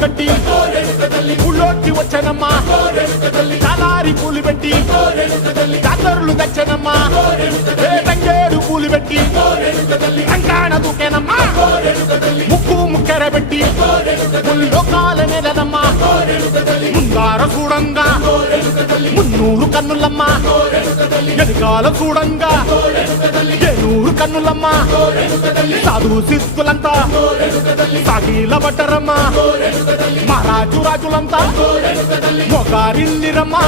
కట్టి ఊళ్ళోకి వచ్చానమ్మా చాలారి పూలు పెట్టి జాతరులు తెచ్చానమ్మా తంగేడు పూలు పెట్టి రంగాణ దూకేనమ్మా ముక్కు ముక్కెర పెట్టి ముల్లోకాల నెలనమ్మా ముందార చూడంగా మున్నూరు కన్నులమ్మా ఎనకాల చూడంగా ఏనూరు కన్నులమ్మా సాధు సిద్ధులంతా సాగిల పట్టరమ్మా మహారాజు రాజులంతా మొగారిల్లిరమ్మా